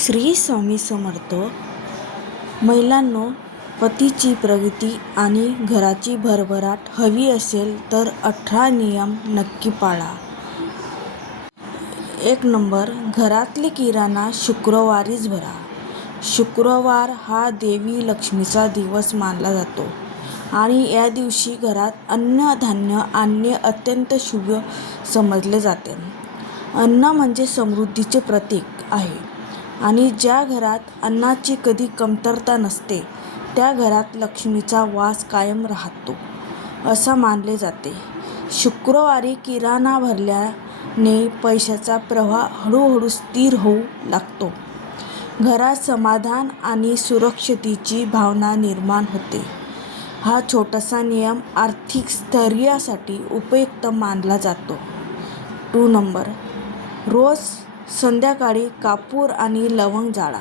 श्री स्वामी समर्थ. महिलांनो, पतीची प्रगती आणि घराची भरभराट हवी असेल तर 18 नियम नक्की पाळा. 1 नंबर. घरातले किराणा शुक्रवारीच भरा. शुक्रवार हा देवी लक्ष्मीचा दिवस मानला जातो आणि या दिवशी घरात अन्नधान्य आणणे अत्यंत शुभ समजले जाते. अन्न म्हणजे समृद्धीचे प्रतीक आहे आणि ज्या घरात अन्नाची कधी कमतरता नसते त्या घरात लक्ष्मीचा वास कायम राहतो असं मानले जाते. शुक्रवारी किराणा भरल्याने पैशाचा प्रवाह हळूहळू स्थिर होऊ लागतो. घरात समाधान आणि सुरक्षिततेची भावना निर्माण होते. हा छोटासा नियम आर्थिक स्थैर्यासाठी उपयुक्त मानला जातो. 2 नंबर. रोज संध्याकाळी कापूर आणि लवंग जाळा.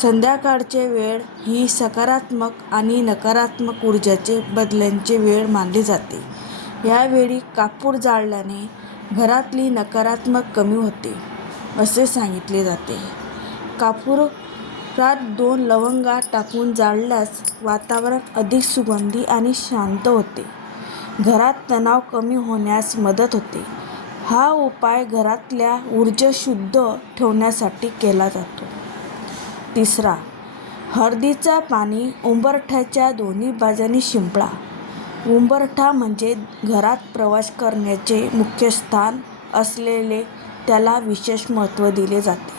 संध्याकाळची वेळ ही सकारात्मक आणि नकारात्मक ऊर्जेचे बदलांची वेळ मानली जाते. यावेळी कापूर जाळल्याने घरातली नकारात्मक कमी होते असे सांगितले जाते. कापुरात 2 लवंगा टाकून जाळल्यास वातावरण अधिक सुगंधी आणि शांत होते. घरात तणाव कमी होण्यास मदत होते. हा उपाय घरातल्या ऊर्जा शुद्ध ठेवण्यासाठी केला जातो. 3. हळदीचा पाणी उंबरठ्याच्या दोन्ही बाजूंनी शिंपडा. उंबरठा म्हणजे घरात प्रवेश करण्याचे मुख्य स्थान असलेले त्याला विशेष महत्त्व दिले जाते.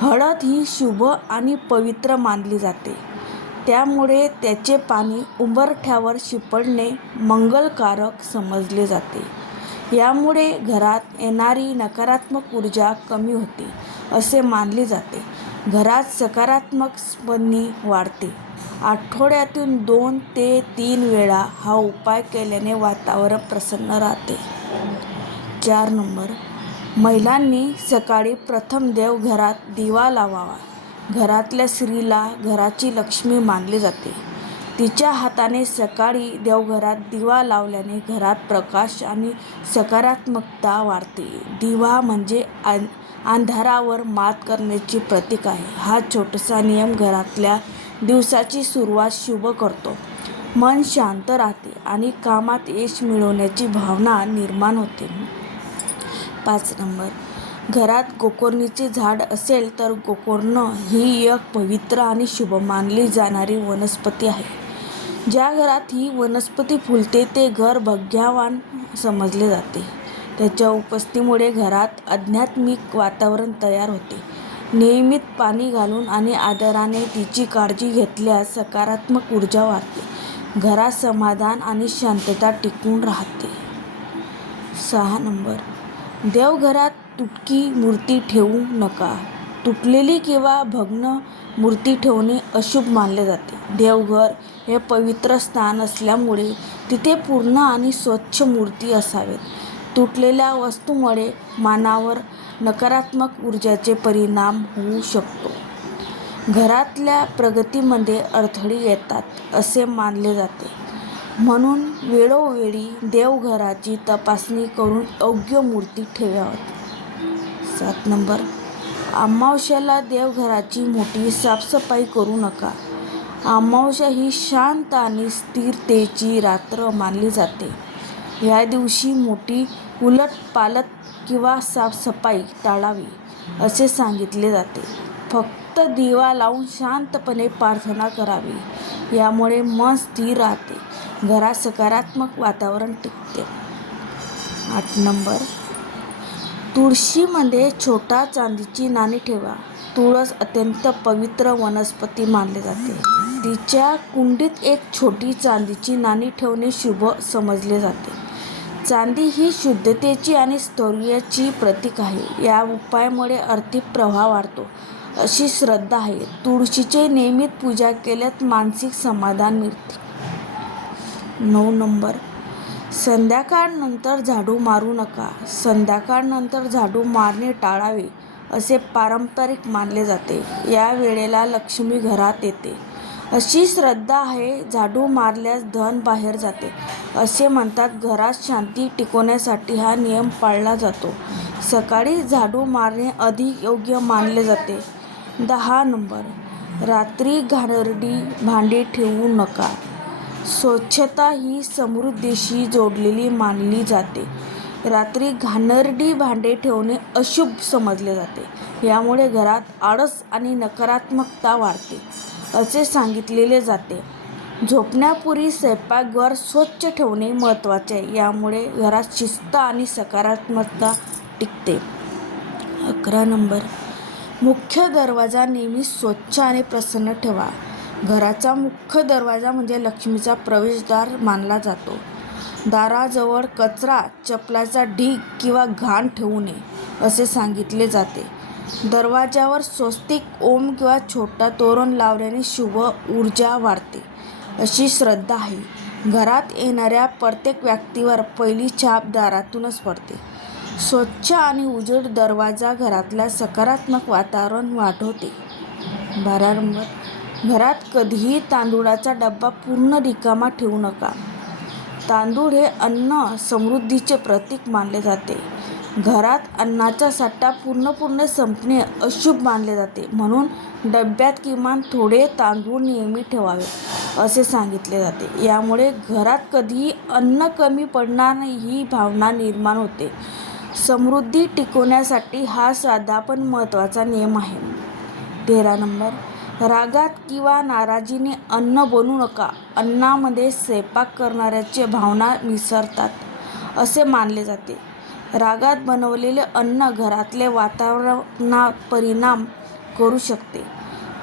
हळद ही शुभ आणि पवित्र मानली जाते, त्यामुळे त्याचे पाणी उंबरठ्यावर शिंपडणे मंगलकारक समजले जाते. यामुळे घरात येणारी नकारात्मक ऊर्जा कमी होते असे मानले जाते. घरात सकारात्मक स्पंदने वाढते. आठवड्यातून 2 ते 3 वेळा हा उपाय केल्याने वातावरण प्रसन्न राहते. 4 नंबर. महिलांनी सकाळी प्रथम देवघरात दिवा लावावा. घरातल्या स्त्रीला घराची लक्ष्मी मानले जाते. तिच्या हाताने सकाळी देवघरात दिवा लावल्याने घरात प्रकाश आणि सकारात्मकता वाढते. दिवा म्हणजे अंधारावर मात करण्याचे प्रतीक आहे. हा छोटासा नियम घरातल्या दिवसाची सुरुवात शुभ करतो. मन शांत राहते आणि कामात यश मिळवण्याची भावना निर्माण होते. 5 नंबर. घरात गोकर्णीचे झाड असेल तर गोकर्ण ही एक पवित्र आणि शुभ मानली जाणारी वनस्पती आहे. ज्या घरात ही वनस्पती फुलते ते घर भाग्यवान समजले जाते. त्याच्या उपस्थितीमुळे घरात आध्यात्मिक वातावरण तयार होते. नियमित पाणी घालून आणि आदराने तिची काळजी घेतल्यास सकारात्मक ऊर्जा वाढते. घरात समाधान आणि शांतता टिकून राहते. 6 नंबर. देवघरात तुटकी मूर्ती ठेवू नका. तुटलेली किंवा भग्न मूर्ती ठेवणे अशुभ मानले जाते. देवघर हे पवित्र स्थान असल्यामुळे तिथे पूर्ण आणि स्वच्छ मूर्ती असावेत. तुटलेल्या वस्तूमुळे मनावर नकारात्मक ऊर्जेचे परिणाम होऊ शकतो. घरातल्या प्रगतीमध्ये अडथळे येतात असे मानले जाते. म्हणून वेळोवेळी देवघराची तपासणी करून योग्य मूर्ती ठेवाव्यात. 7 नंबर. अमावास्येला देवघराची मोठी साफसफाई करू नका. अमावास्या ही शांत आणि स्थिरतेची रात्र मानली जाते. या दिवशी मोठी उलटपालट किंवा साफसफाई टाळावी असे सांगितले जाते. फक्त दिवा लावून शांतपणे प्रार्थना करावी. यामुळे मन स्थिर राहते. घरात सकारात्मक वातावरण टिकते. 8 नंबर. तुळशीमध्ये छोटा चांदीची नाणी ठेवा. तुळस अत्यंत पवित्र वनस्पती मानली जाते. तिच्या कुंडीत एक छोटी चांदीची नाणी ठेवणे शुभ समजले जाते. चांदी ही शुद्धतेची आणि स्थैर्याची प्रतीक आहे. या उपायामुळे आर्थिक प्रवाह वाढतो अशी श्रद्धा आहे. तुळशीची नियमित पूजा केल्यास मानसिक समाधान मिळते. 9 नंबर. संध्याकाळनंतर झाडू मारू नका. संध्याकाळनंतर झाडू मारणे टाळावे असे पारंपरिक मानले जाते. या वेळेला लक्ष्मी घरात येते अशी श्रद्धा आहे. झाडू मारल्यास धन बाहेर जाते असे म्हणतात. घरात शांती टिकवण्यासाठी हा नियम पाळला जातो. सकाळी झाडू मारणे अधिक योग्य मानले जाते. 10 नंबर, रात्री घाणेरडी भांडी ठेवू नका. स्वच्छता ही समृद्धीशी जोडलेली मानली जाते. रात्री घाणेरडी भांडे ठेवणे अशुभ समजले जाते. यामुळे घरात आळस आणि नकारात्मकता वाढते असे सांगितलेले जाते. झोपण्यापूर्वी स्वयंपाकघर स्वच्छ ठेवणे महत्त्वाचे आहे. यामुळे घरात शिस्त आणि सकारात्मकता टिकते. 11 नंबर, मुख्य दरवाजा नेहमी स्वच्छ आणि प्रसन्न ठेवा. घराचा मुख्य दरवाजा म्हणजे लक्ष्मीचा प्रवेशद्वार मानला जातो. दाराजवळ कचरा, चपलाचा ढीग किंवा घाण ठेवू नये असे सांगितले जाते. दरवाजावर स्वस्तिक, ओम किंवा छोटा तोरण लावल्याने शुभ ऊर्जा वाढते अशी श्रद्धा आहे. घरात येणाऱ्या प्रत्येक व्यक्तीवर पहिली छाप दारातूनच पडते. स्वच्छ आणि उजेड दरवाजा घरातल्या सकारात्मक वातावरण वाढवते. 12 नंबर, घरात कधीही तांदूळाचा डब्बा पूर्ण रिकामा ठेवू नका. तांदूळ हे अन्न समृद्धीचे प्रतीक मानले जाते. घरात अन्नाचा साठा पूर्णपणे संपणे अशुभ मानले जाते. म्हणून डब्यात किमान थोडे तांदूळ नेहमी ठेवावे असे सांगितले जाते. यामुळे घरात कधीही अन्न कमी पडणार नाही ही भावना निर्माण होते. समृद्धी टिकवण्यासाठी हा साधा पण महत्त्वाचा नियम आहे. 13 नंबर, रागात किंवा नाराजीने अन्न बनवू नका. अन्नामध्ये स्वयंपाक करणाऱ्याचे भावना मिसळतात असे मानले जाते. रागात बनवलेले अन्न घरातले वातावरणावर परिणाम करू शकते.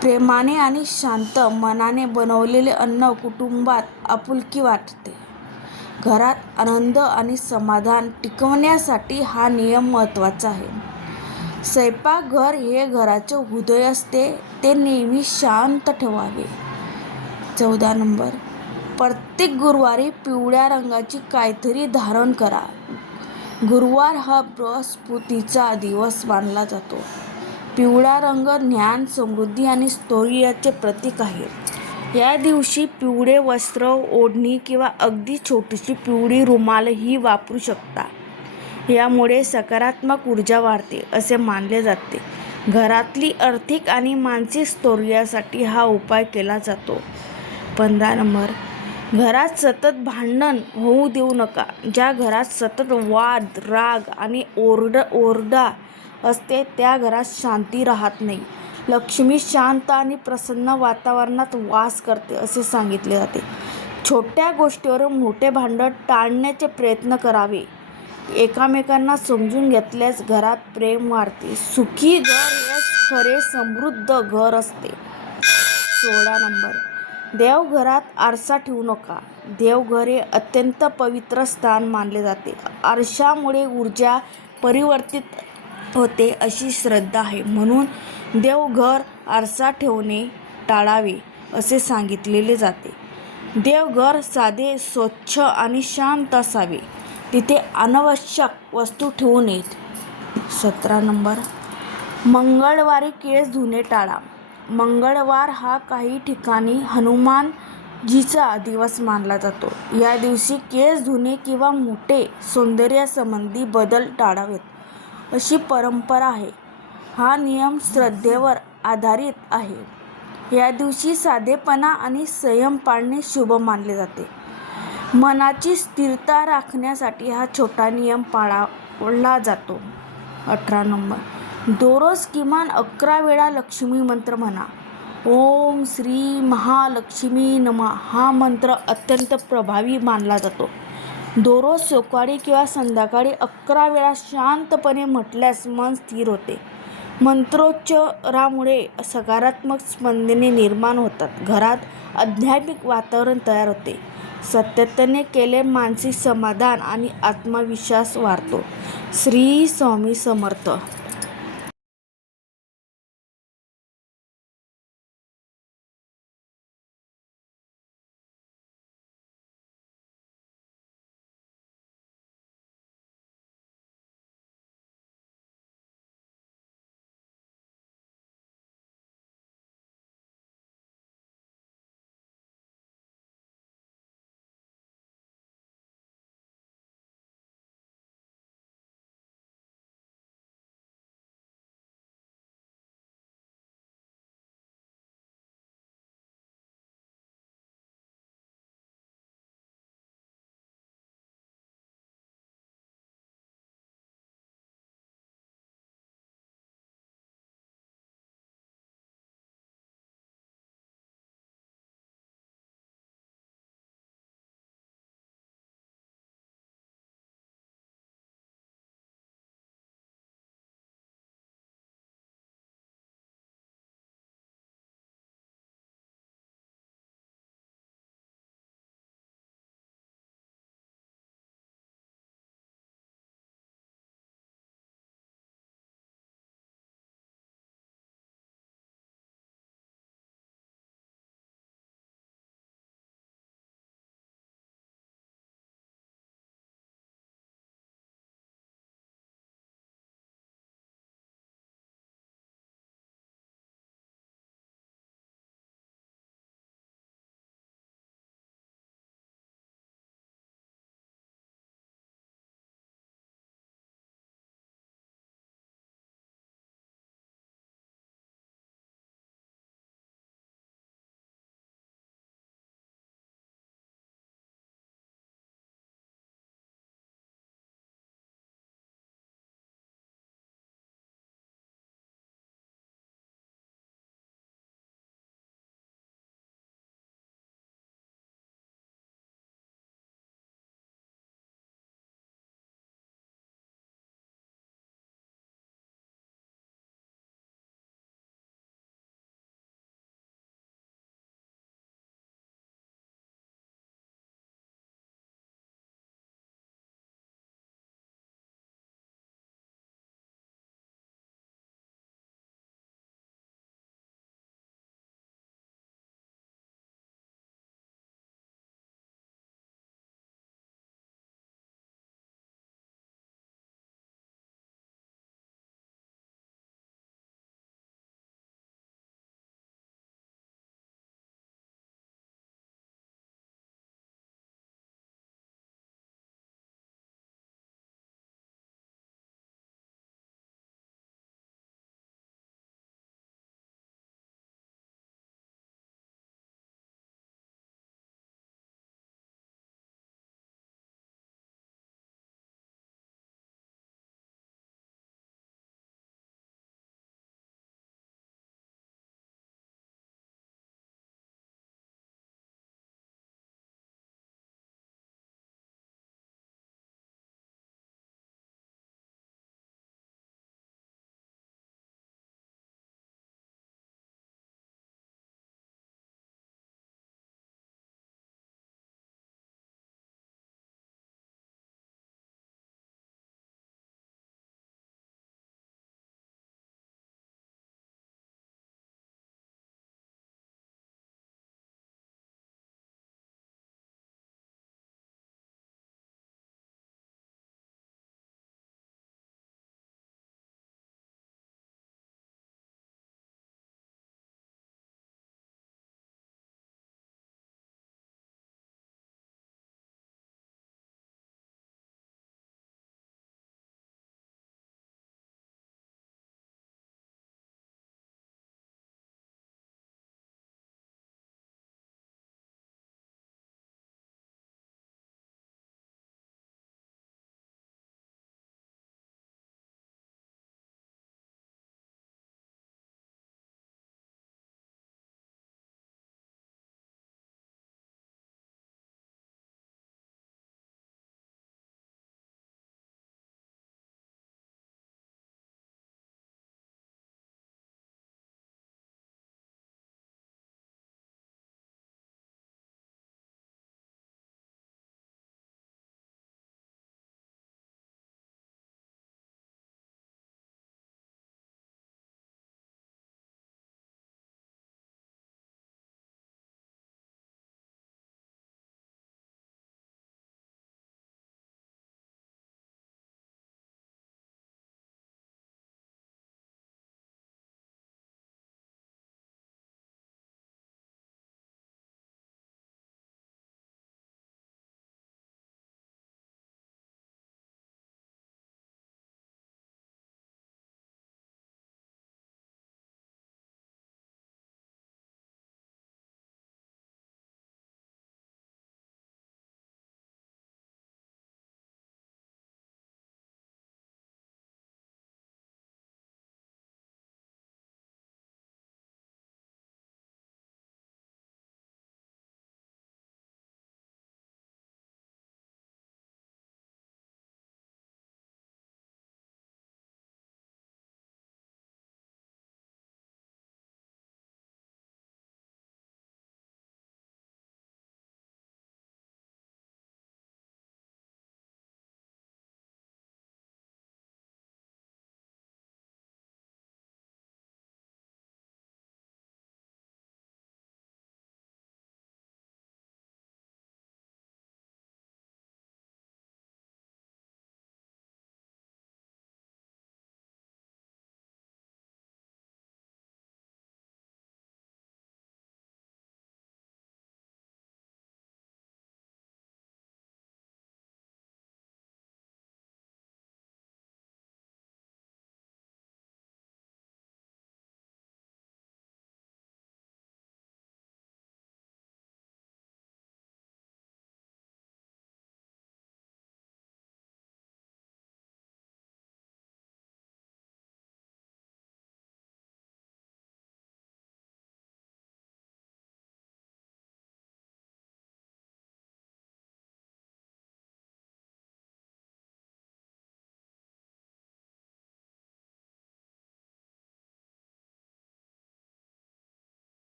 प्रेमाने आणि शांत मनाने बनवलेले अन्न कुटुंबात आपुलकी वाटते. घरात आनंद आणि समाधान टिकवण्यासाठी हा नियम महत्त्वाचा आहे. स्वयंपाकघर हे घराचे हृदय असते. ते नेहमी शांत ठेवावे. 14 नंबर, प्रत्येक गुरुवारी पिवळ्या रंगाची काहीतरी धारण करा. गुरुवार हा बृहस्पतीचा दिवस मानला जातो. पिवळा रंग ज्ञान, समृद्धी आणि स्थैर्याचे प्रतीक आहे. या दिवशी पिवळे वस्त्र, ओढणी किंवा अगदी छोटीशी पिवळी रुमालही वापरू शकता. यामुळे सकारात्मक ऊर्जा वाढते असे मानले जाते. घरातली आर्थिक आणि मानसिक स्थैर्यासाठी हा उपाय केला जातो. 15 नंबर, घरात सतत भांडण होऊ देऊ नका. ज्या घरात सतत वाद, राग आणि ओरडा असते त्या घरात शांती राहत नाही. लक्ष्मी शांत आणि प्रसन्न वातावरणात वास करते असे सांगितले जाते. छोट्या गोष्टीवरून मोठे भांडण टाळण्याचे प्रयत्न करावे. एकमेकांना समजून घेतल्यास घरात प्रेम वाढते. सुखी घर हेच खरे समृद्ध घर असते. 16 नंबर, देवघरात आरसा ठेवू नका. देवघर हे अत्यंत पवित्र स्थान मानले जाते. आरशामुळे ऊर्जा परिवर्तित होते अशी श्रद्धा आहे. म्हणून देवघर आरसा ठेवणे टाळावे असे सांगितलेले जाते. देवघर साधे, स्वच्छ आणि शांत असावे. तिथे अनावश्यक वस्तू ठेवू नयेत. 17 नंबर, मंगळवारी केस धुणे टाळा. मंगळवार हा काही ठिकाणी हनुमानजीचा दिवस मानला जातो. या दिवशी केस धुणे किंवा मोठे सौंदर्यासंबंधी बदल टाळावेत अशी परंपरा आहे. हा नियम श्रद्धेवर आधारित आहे. या दिवशी साधेपणा आणि संयम पाळणे शुभ मानले जाते. मनाची स्थिरता राखण्यासाठी हा छोटा नियम पाळला जातो. 18 नंबर, दररोज किमान 11 वेळा लक्ष्मी मंत्र म्हणा. ओम श्री महालक्ष्मी नमः हा मंत्र अत्यंत प्रभावी मानला जातो. दररोज सकाळी किंवा संध्याकाळी 11 वेळा शांतपणे म्हटल्यास मन स्थिर होते. मंत्रोच्चारामुळे सकारात्मक स्पंदने निर्माण होतात. घरात आध्यात्मिक वातावरण तयार होते. सातत्याने केले मानसिक समाधान आणि आत्मविश्वास वाढतो. श्री स्वामी समर्थ.